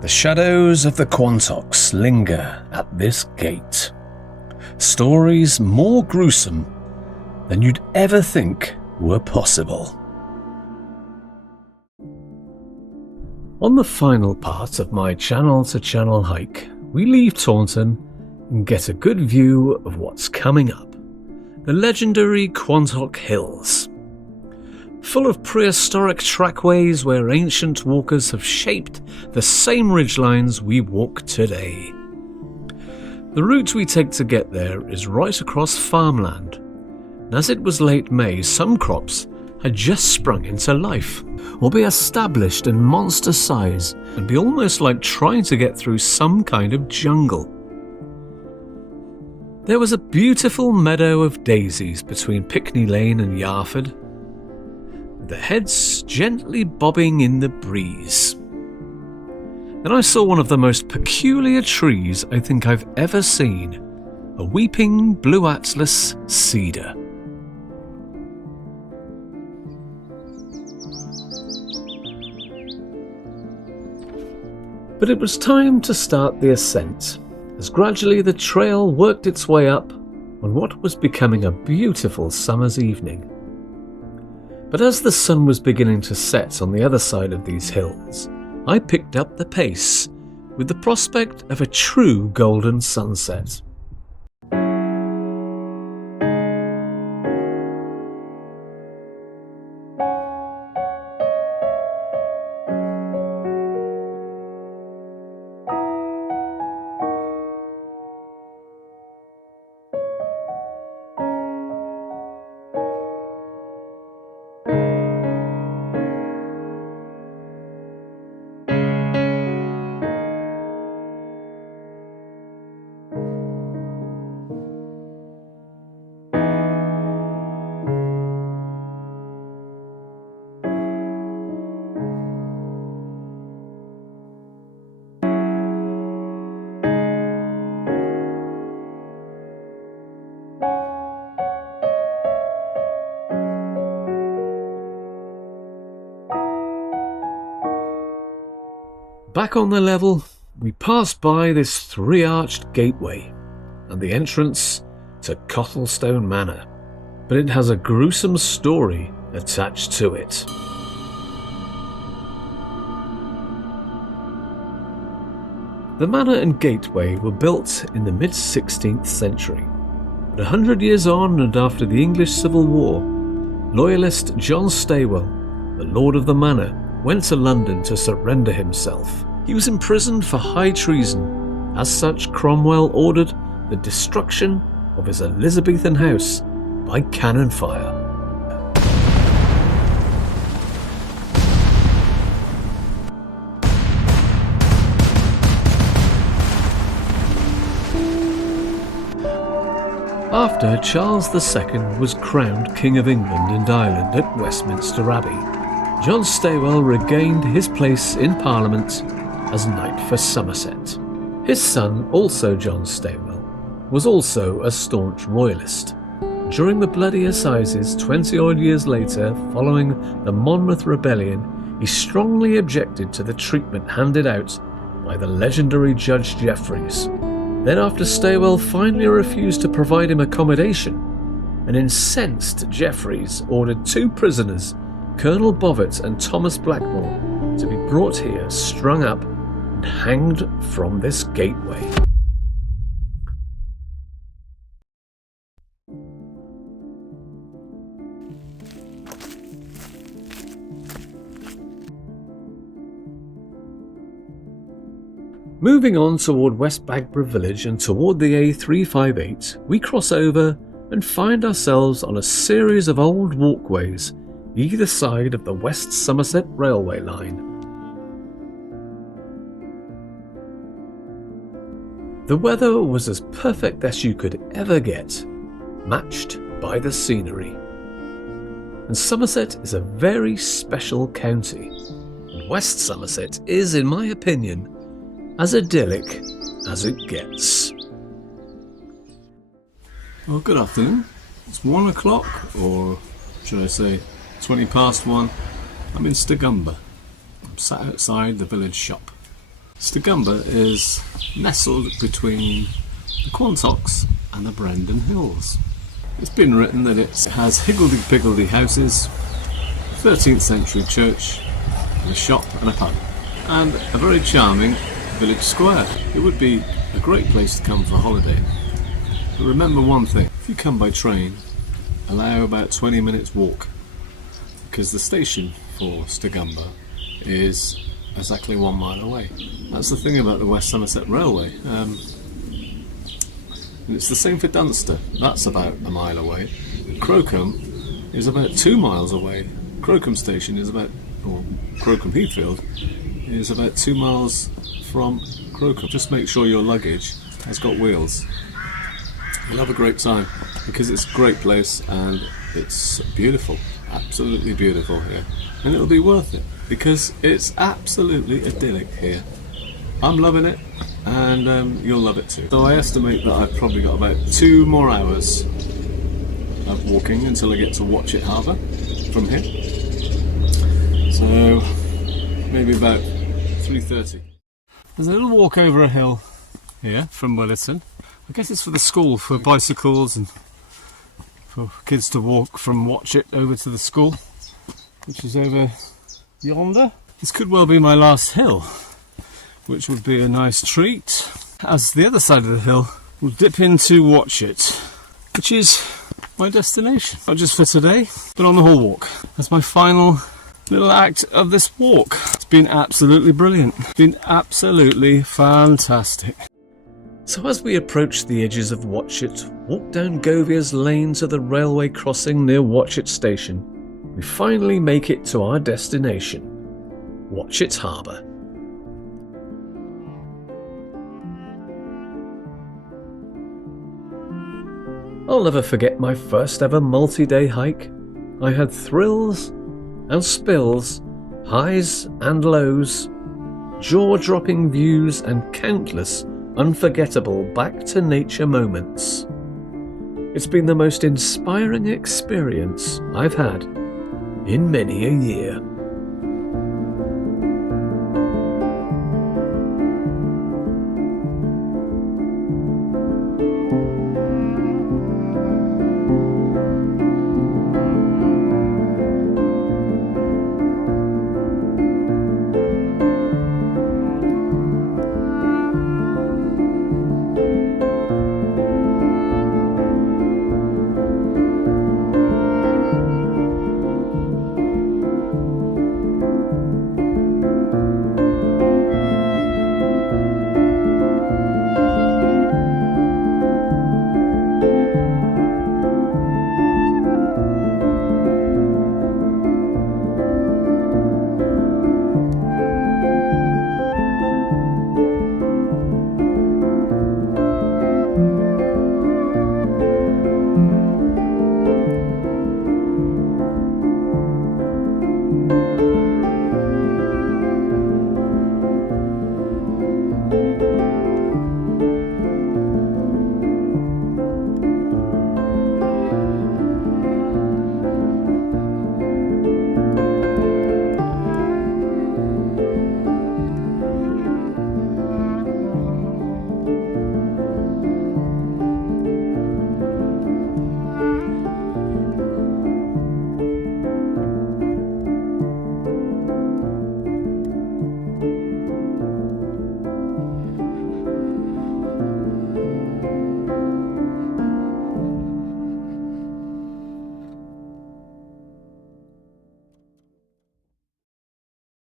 The shadows of the Quantocks linger at this gate. Stories more gruesome than you'd ever think were possible. On the final part of my channel-to-channel hike, we leave Taunton and get a good view of what's coming up. The legendary Quantock Hills. Full of prehistoric trackways where ancient walkers have shaped the same ridgelines we walk today. The route we take to get there is right across farmland, and as it was late May, some crops had just sprung into life, or be established in monster size and be almost like trying to get through some kind of jungle. There was a beautiful meadow of daisies between Pickney Lane and Yarford, the heads gently bobbing in the breeze. Then I saw one of the most peculiar trees I think I've ever seen, a weeping blue atlas cedar. But it was time to start the ascent, as gradually the trail worked its way up on what was becoming a beautiful summer's evening. But as the sun was beginning to set on the other side of these hills, I picked up the pace, with the prospect of a true golden sunset. Back on the level, we passed by this three-arched gateway and the entrance to Cothelstonemanor, but it has a gruesome story attached to it. The manor and gateway were built in the mid-16th century, but 100 years on and after the English Civil War, loyalist John Stawell, the lord of the manor, went to London to surrender himself. He was imprisoned for high treason. As such, Cromwell ordered the destruction of his Elizabethan house by cannon fire. After Charles II was crowned King of England and Ireland at Westminster Abbey, John Stawell regained his place in Parliament as Knight for Somerset. His son, also John Stawell, was also a staunch royalist. During the Bloody Assizes 20-odd years later, following the Monmouth Rebellion, he strongly objected to the treatment handed out by the legendary Judge Jeffreys. Then, after Stawell finally refused to provide him accommodation, an incensed Jeffreys ordered two prisoners, Colonel Bovett and Thomas Blackmore, to be brought here, strung up and hanged from this gateway. Moving on toward West Bagborough village and toward the A358, we cross over and find ourselves on a series of old walkways either side of the West Somerset railway line. The weather was as perfect as you could ever get, matched by the scenery. And Somerset is a very special county, and West Somerset is, in my opinion, as idyllic as it gets. Well, good afternoon. It's 1 o'clock, or should I say 20 past 1. I'm in Stigumber. I'm sat outside the village shop. Stigumber is nestled between the Quantocks and the Brendon Hills. It's been written that it has higgledy-piggledy houses, 13th century church, and a shop and a pub, and a very charming village square. It would be a great place to come for a holiday. But remember one thing, if you come by train, allow about 20 minutes walk, because the station for Stigumber is exactly 1 mile away. That's the thing about the West Somerset Railway. And it's the same for Dunster. That's about a mile away. Crocombe is about 2 miles away. Crocombe station is about, or Crocombe Heathfield is about 2 miles from Crocombe. Just make sure your luggage has got wheels. You'll have a great time because it's a great place and it's beautiful, absolutely beautiful here, and it'll be worth it because it's absolutely idyllic here. I'm loving it, and you'll love it too. So I estimate that I've probably got about 2 more hours of walking until I get to Watchet Harbour from here. So maybe about 3:30. There's a little walk over a hill here from Willerton. I guess it's for the school, for bicycles and for kids to walk from Watchet over to the school, which is over yonder. This could well be my last hill, which would be a nice treat, as the other side of the hill will dip into Watchet, which is my destination. Not just for today, but on the whole walk. That's my final little act of this walk. It's been absolutely brilliant. It's been absolutely fantastic. So as we approach the edges of Watchet, walk down Govia's Lane to the railway crossing near Watchet Station, we finally make it to our destination, Watchet Harbour. I'll never forget my first ever multi-day hike. I had thrills and spills, highs and lows, jaw-dropping views and countless unforgettable back-to-nature moments. It's been the most inspiring experience I've had in many a year.